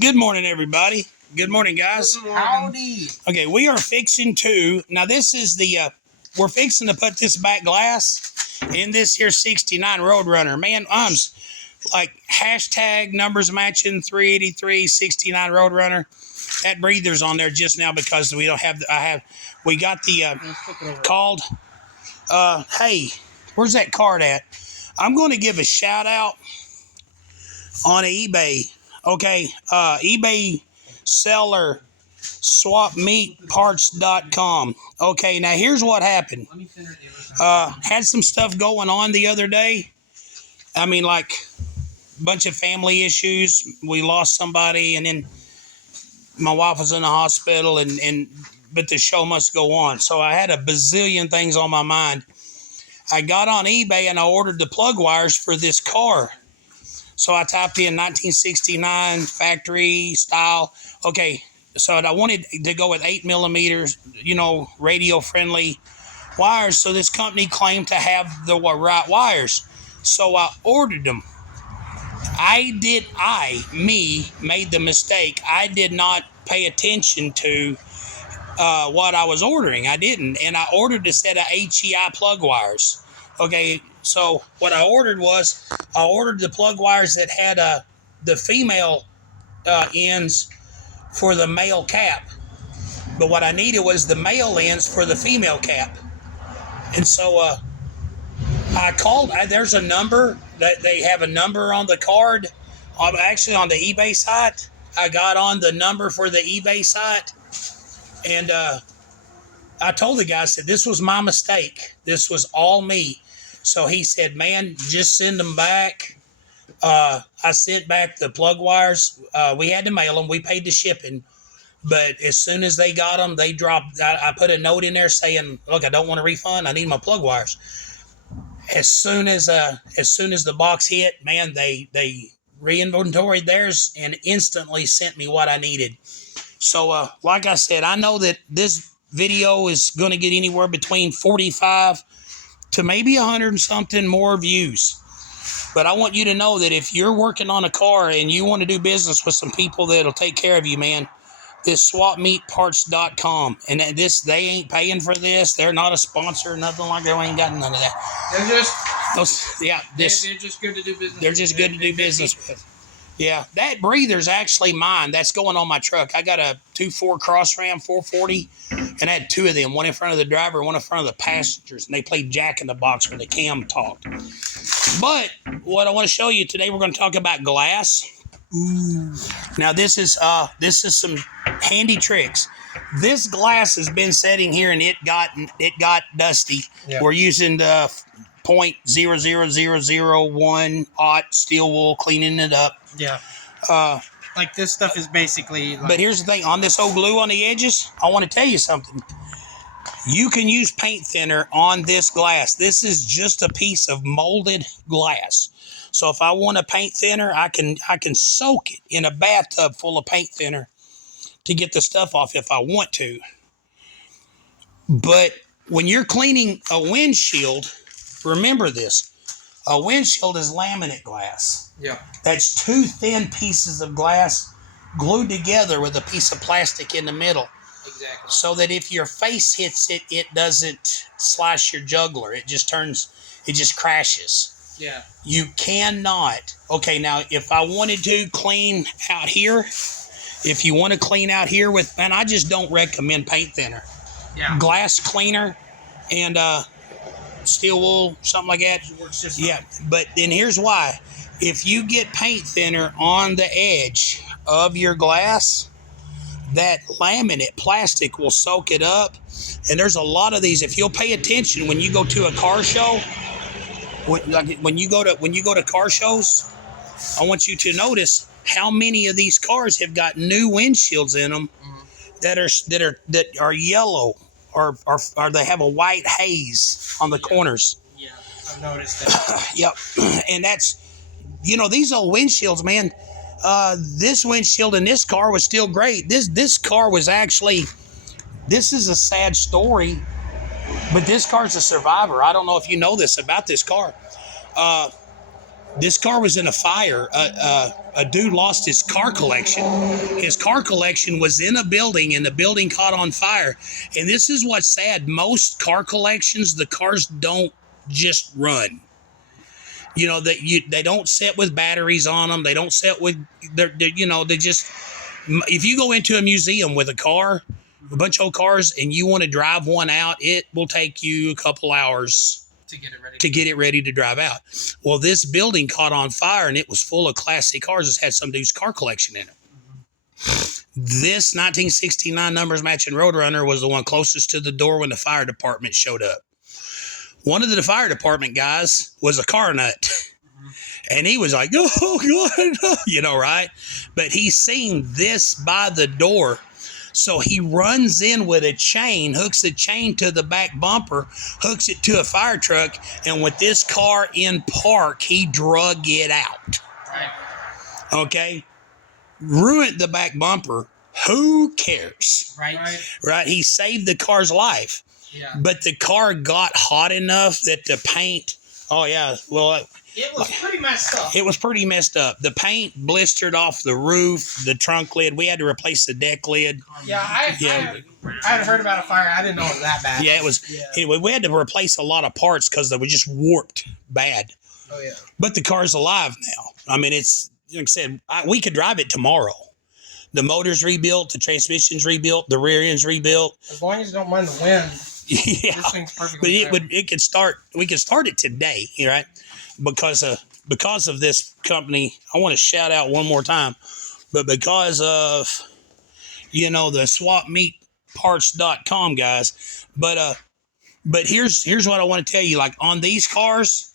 Good morning, everybody. Good morning, guys. Howdy. Okay, we are fixing to, now this is we're fixing to put this back glass in this here 69 Roadrunner. Man, I'm like hashtag numbers matching 383 69 Roadrunner. That breather's on there just now because we don't have, we got the, called, hey, where's that card at? I'm going to give a shout out on eBay. Okay, eBay seller swapmeatparts.com. Okay, now here's what happened. Had some stuff going on the other day. I mean, like a bunch of family issues. We lost somebody, and then my wife was in the hospital, but the show must go on. So I had a bazillion things on my mind. I got on eBay and I ordered the plug wires for this car. So I typed in 1969 factory style. Okay, so I wanted to go with 8 millimeters, radio friendly wires. So this company claimed to have the right wires. So I ordered them. Me made the mistake. I did not pay attention to what I was ordering. I didn't. And I ordered a set of HEI plug wires. Okay, so what I ordered the plug wires that had the female ends for the male cap. But what I needed was the male ends for the female cap. And so I called. There's a number that they have a number on the card. Actually, on the eBay site, I got on the number for the eBay site, and I told the guy, I said, this was my mistake. This was all me. So he said, man, just send them back. I sent back the plug wires. We had to mail them. We paid the shipping. But as soon as they got them, they dropped. I put a note in there saying, look, I don't want a refund. I need my plug wires. As soon as the box hit, man, they re-inventoried theirs and instantly sent me what I needed. So, like I said, I know that this video is going to get anywhere between 45 to maybe 100 and something more views. But I want you to know that if you're working on a car and you want to do business with some people that'll take care of you, man, this swapmeatparts.com. And they ain't paying for this. They're not a sponsor, nothing like that. We ain't got none of that. They're just good to do business. They're just good to do business with. Yeah, that breather's actually mine. That's going on my truck. I got a 2.4 Cross Ram 440, and I had two of them, one in front of the driver, one in front of the passengers, and they played Jack in the Box when the cam talked. But what I want to show you today, we're going to talk about glass. Ooh. Now this is some handy tricks. This glass has been sitting here and it got dusty. Yeah. We're using the 0.00001 aught steel wool, cleaning it up. Yeah. Like this stuff is basically. But here's the thing: on this old glue on the edges, I want to tell you something. You can use paint thinner on this glass. This is just a piece of molded glass. So if I want a paint thinner, I can soak it in a bathtub full of paint thinner to get the stuff off if I want to. But when you're cleaning a windshield, remember this. A windshield is laminate glass. Yeah. That's two thin pieces of glass glued together with a piece of plastic in the middle. Exactly. So that if your face hits it, it doesn't slice your jugular. It just crashes. Yeah. You cannot. Okay, now if I wanted to clean out here, if you want to clean out here and I just don't recommend paint thinner. Yeah. Glass cleaner and steel wool, something like that. Works just fine. Yeah, but then here's why. If you get paint thinner on the edge of your glass, that laminate plastic will soak it up. And there's a lot of these. If you'll pay attention when you go to a car show, when you go to car shows, I want you to notice how many of these cars have got new windshields in them that are yellow or they have a white haze on the corners. Yeah, I've noticed that. Yep, and that's these old windshields, man. This windshield in this car was still great. This car was actually. This is a sad story. But this car's a survivor. I don't know if you know this about this car. This car was in a fire. a dude lost his car collection. His car collection was in a building, and the building caught on fire. And this is what's sad. Most car collections, the cars don't just run. You know, they don't sit with batteries on them. They don't sit with, they just, if you go into a museum with a car, a bunch of old cars, and you want to drive one out, it will take you a couple hours to get it ready to drive out. Well, this building caught on fire, and it was full of classic cars. It had some dude's car collection in it. This 1969 numbers matching Roadrunner was the one closest to the door when the fire department showed up. One of the fire department guys was a car nut. And he was like, oh, God, you know, right? But he's seen this by the door. So he runs in with a chain, hooks the chain to the back bumper, hooks it to a fire truck, and with this car in park, he drug it out. Right. Okay? Ruined the back bumper. Who cares? Right? He saved the car's life. Yeah. But the car got hot enough that the paint, it was pretty messed up. It was pretty messed up. The paint blistered off the roof, the trunk lid. We had to replace the deck lid. Yeah, I had heard about a fire. I didn't know it was that bad. Yeah, it was. Yeah. Anyway, we had to replace a lot of parts because they were just warped bad. Oh, yeah. But the car's alive now. I mean, it's, like I said, we could drive it tomorrow. The motor's rebuilt, the transmission's rebuilt, the rear end's rebuilt. As long as you don't mind the wind. Yeah, this thing's perfectly but we could start it today, right? Because of this company, I want to shout out one more time, but because of, the swapmeetparts.com guys, but here's what I want to tell you, like on these cars,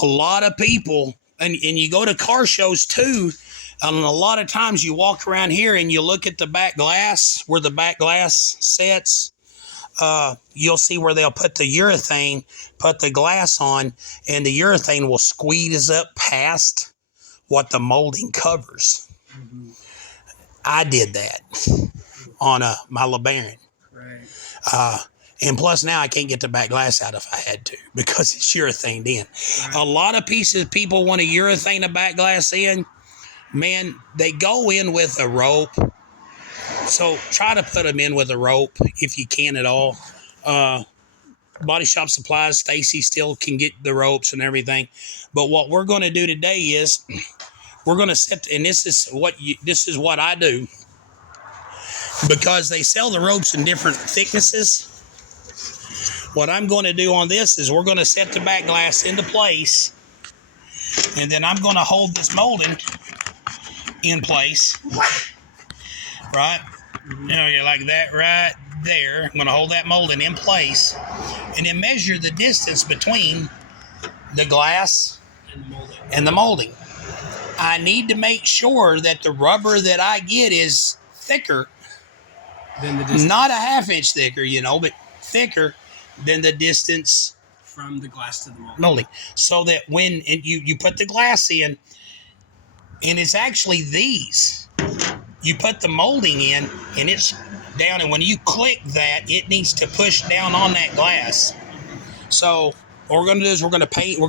a lot of people, and you go to car shows too, and a lot of times you walk around here and you look at the back glass, where the back glass sets. You'll see where they'll put the urethane, put the glass on, and the urethane will squeeze up past what the molding covers. Mm-hmm. I did that on my LeBaron. Right. And plus now I can't get the back glass out if I had to because it's urethaned in. Right. A lot of people want to urethane the back glass in. Man, they go in with a rope. So try to put them in with a rope if you can at all. Body Shop Supplies, Stacy still can get the ropes and everything. But what we're going to do today is we're going to set, and this is what I do, because they sell the ropes in different thicknesses. What I'm going to do on this is we're going to set the back glass into place, and then I'm going to hold this molding in place. Right? Like that right there. I'm going to hold that molding in place and then measure the distance between the glass and the molding. I need to make sure that the rubber that I get is thicker than the distance. Not a half-inch thicker, but thicker than the distance from the glass to the molding. So that when you put the glass in, and it's actually these. You put the molding in, and it's down, and when you click that, it needs to push down on that glass. So what we're going to do is we're going to paint. I'm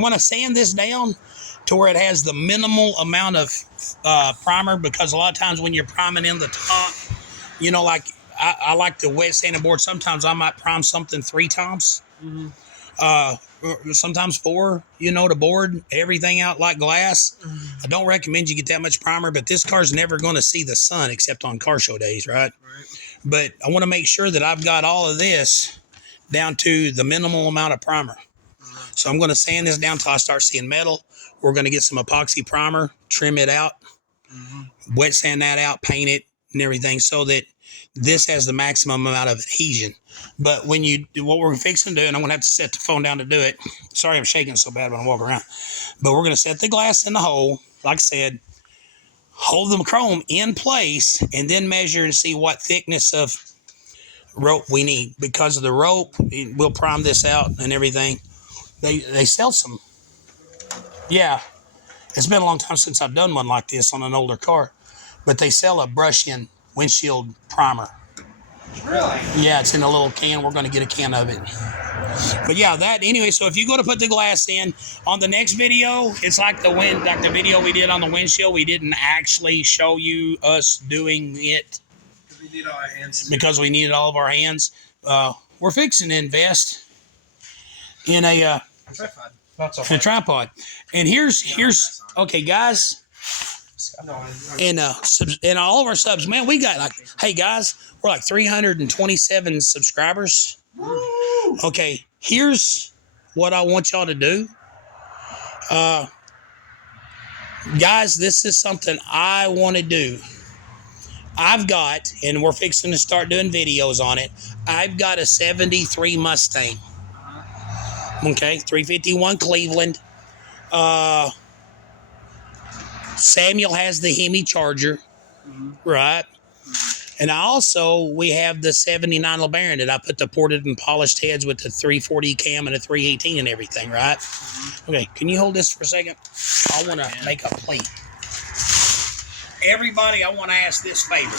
going to sand this down to where it has the minimal amount of primer, because a lot of times when you're priming in the top, like I like the wet sanding board. Sometimes I might prime something 3 times. Mm-hmm. Sometimes 4, to board everything out like glass. I don't recommend you get that much primer, but this car's never going to see the sun except on car show days, right? But I want to make sure that I've got all of this down to the minimal amount of primer. So I'm going to sand this down till I start seeing metal. We're going to get some epoxy primer, trim it out, wet sand that out, paint it and everything so that this has the maximum amount of adhesion. But when you do what we're fixing to do, and I'm going to have to set the phone down to do it. Sorry I'm shaking so bad when I walk around. But we're going to set the glass in the hole, like I said, hold the chrome in place, and then measure and see what thickness of rope we need. Because of the rope, we'll prime this out and everything. They sell some. Yeah, it's been a long time since I've done one like this on an older car. But they sell a brush-in windshield primer. Really? Yeah, it's in a little can. We're going to get a can of it. But yeah, that anyway. So if you go to put the glass in on the next video, it's like the video we did on the windshield. We didn't actually show you us doing it We need all our hands. because we needed all of our hands. We're fixing to invest in a Tripod. Not so in a tripod. And here's okay, guys. No, And all of our subs, man, we got like, hey guys, we're like 327 subscribers. Okay, here's what I want y'all to do. Guys, this is something I want to do. I've got, and we're fixing to start doing videos on it. I've got a 73 Mustang. Okay, 351 Cleveland. Samuel has the Hemi Charger, right? And we have the 79 LeBaron that I put the ported and polished heads with the 340 cam and a 318 and everything, right? Okay, can you hold this for a second? I want to make a plate. Everybody, I want to ask this favor.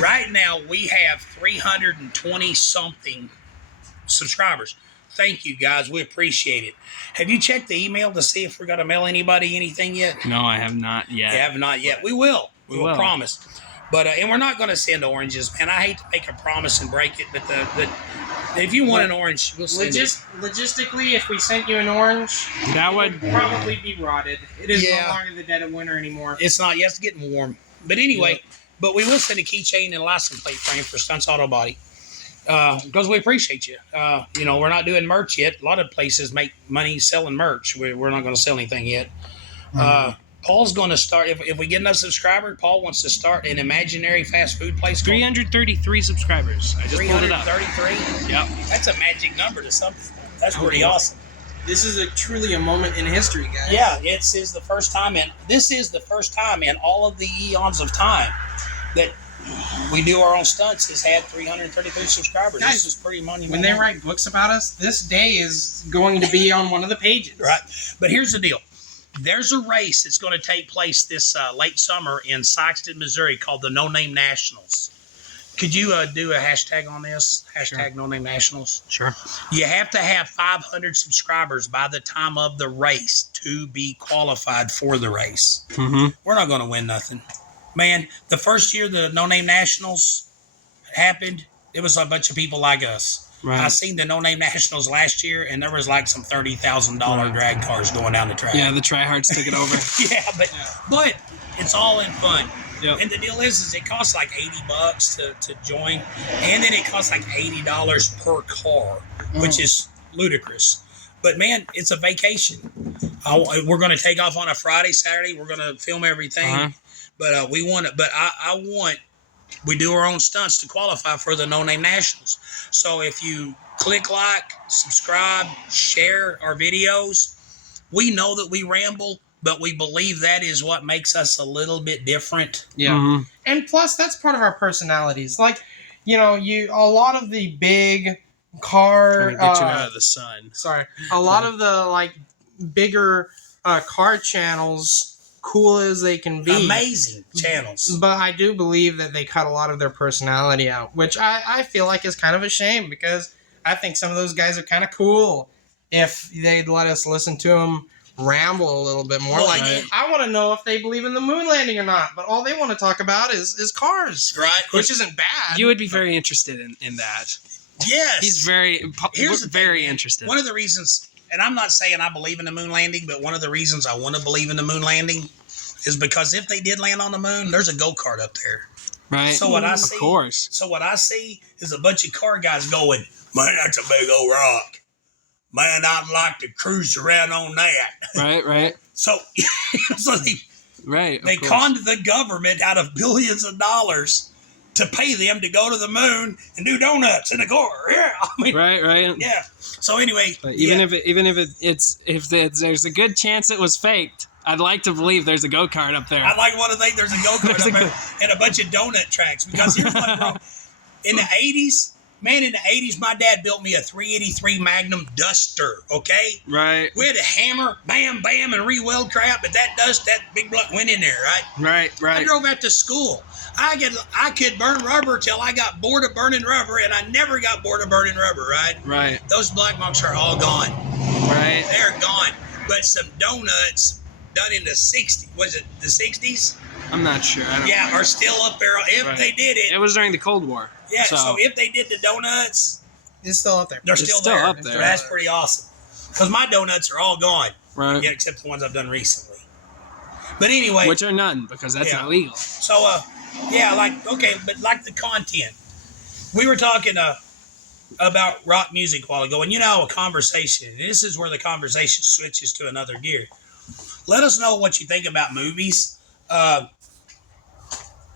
Right now, we have 320 something subscribers. Thank you, guys. We appreciate it. Have you checked the email to see if we're going to mail anybody anything yet? No, I have not yet. You have not yet. We will. We will promise. But and we're not going to send oranges, man. I hate to make a promise and break it, but if you want an orange, we'll send it. Logistically, if we sent you an orange, That would probably be rotted. It is no longer the dead of winter anymore. It's not. Yes, it's getting warm. But anyway, but we will send a keychain and a license plate frame for Stunts Auto Body. Because we appreciate you. We're not doing merch yet. A lot of places make money selling merch. We're not going to sell anything yet. Paul's going to start, if we get enough subscribers, Paul wants to start an imaginary fast food place. 333 subscribers. I just pulled it up. 333? Yep. That's a magic number to some people. That's pretty awesome. This is truly a moment in history, guys. Yeah, this is the first time in all of the eons of time that we do our own stunts has had 333 subscribers. Guys, this is pretty monumental. When they write books about us, this day is going to be on one of the pages. Right. But here's the deal. There's a race that's going to take place this late summer in Sykeston, Missouri called the No Name Nationals. Could you do a hashtag on this? Hashtag No Name Nationals? Sure. You have to have 500 subscribers by the time of the race to be qualified for the race. Mm-hmm. We're not going to win nothing. Man, the first year the No Name Nationals happened, it was a bunch of people like us. Right. I seen the No Name Nationals last year, and there was like some $30,000 drag cars going down the track. Yeah, the tryhards took it over. but it's all in fun. Yep. And the deal is it costs like $80 to join, and then it costs like $80 per car, which is ludicrous. But man, it's a vacation. We're going to take off on a Friday, Saturday. We're going to film everything, but we want it. But I want. We do our own stunts to qualify for the No Name Nationals. So if you click like, subscribe, share our videos, we know that we ramble, but we believe that is what makes us a little bit different. Yeah. Mm-hmm. And plus, that's part of our personalities. Like, a lot of the big car... Get you out of the sun. Sorry. A lot of the, bigger car channels... cool as they can be. Amazing channels. But I do believe that they cut a lot of their personality out, which I feel like is kind of a shame because I think some of those guys are kind of cool if they'd let us listen to them ramble a little bit more. I want to know if they believe in the moon landing or not, but all they want to talk about is cars. Right. Which isn't bad. You would be very interested in that. Yes. He's very interested. One of the reasons... And I'm not saying I believe in the moon landing, but one of the reasons I want to believe in the moon landing is because if they did land on the moon, there's a go-kart up there. Right. So what I see is a bunch of car guys going, man, that's a big old rock. Man, I'd like to cruise around on that. Right. So they conned the government out of billions of dollars to pay them to go to the moon and do donuts in a car. Yeah. Right. Yeah. So anyway, but if there's a good chance it was faked, I'd like to believe there's a go-kart up there. I'd like to think there's a go-kart up there and a bunch of donut tracks because here's what, bro. In the 80s, Man, in the 80s, my dad built me a 383 Magnum Duster, okay? Right. We had a hammer, bam, bam, and re-weld crap, but that big block went in there, right? Right. I Right. drove out to school. I could burn rubber till I got bored of burning rubber, and I never got bored of burning rubber, right? Right. Those black marks are all gone. Right. They're gone. But some donuts done in the 60s, was it the 60s? I'm not sure. I don't Yeah, know. are still up there. If Right. they did it, It was during the Cold War. yeah, so if they did the donuts, It's still up there. they're It's still still there. up there. So that's pretty awesome. Because my donuts are all gone. Right. Yeah, except the ones I've done recently. But anyway, Which are none because that's Yeah. not legal. so yeah, but like the content. We were talking about rock music a while ago, and a conversation. And this is where the conversation switches to another gear. Let us know what you think about movies.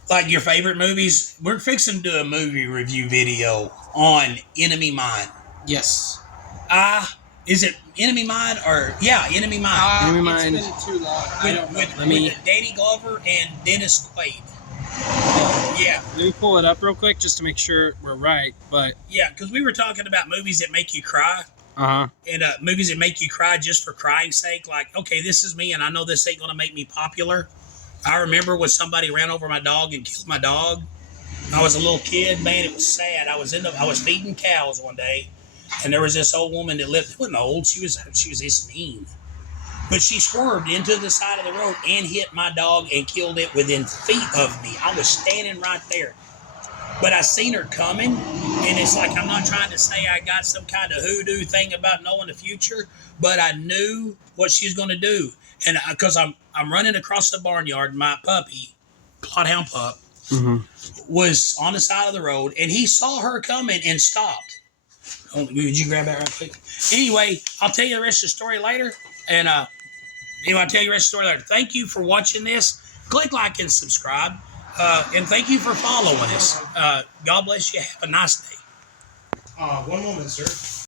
Like your favorite movies. We're fixing to do a movie review video on Enemy Mine. Yes. Is it Enemy Mine or Enemy Mine? Enemy It's Mine. been too long. I don't know. with Danny Glover and Dennis Quaid. Yeah, Let me pull it up real quick just to make sure we're right. But yeah, because we were talking about movies that make you cry, uh-huh. and movies that make you cry just for crying's sake. Like, okay, this is me, and I know this ain't gonna make me popular. I remember when somebody ran over my dog and killed my dog. I was a little kid, man. It was sad. I was feeding cows one day, and there was this old woman that lived. She wasn't old. She was this mean, but she swerved into the side of the road and hit my dog and killed it within feet of me. I was standing right there, but I seen her coming, and it's like I'm not trying to say I got some kind of hoodoo thing about knowing the future, but I knew what she was going to do, and because I'm running across the barnyard, my puppy, Bloodhound pup, Mm-hmm. was on the side of the road, and he saw her coming and stopped. Oh, would you grab that right quick? Anyway, I'll tell you the rest of the story later. And I'll tell you the rest of the story later. Thank you for watching this. Click like and subscribe. And thank you for following us. God bless you. Have a nice day. One moment, sir.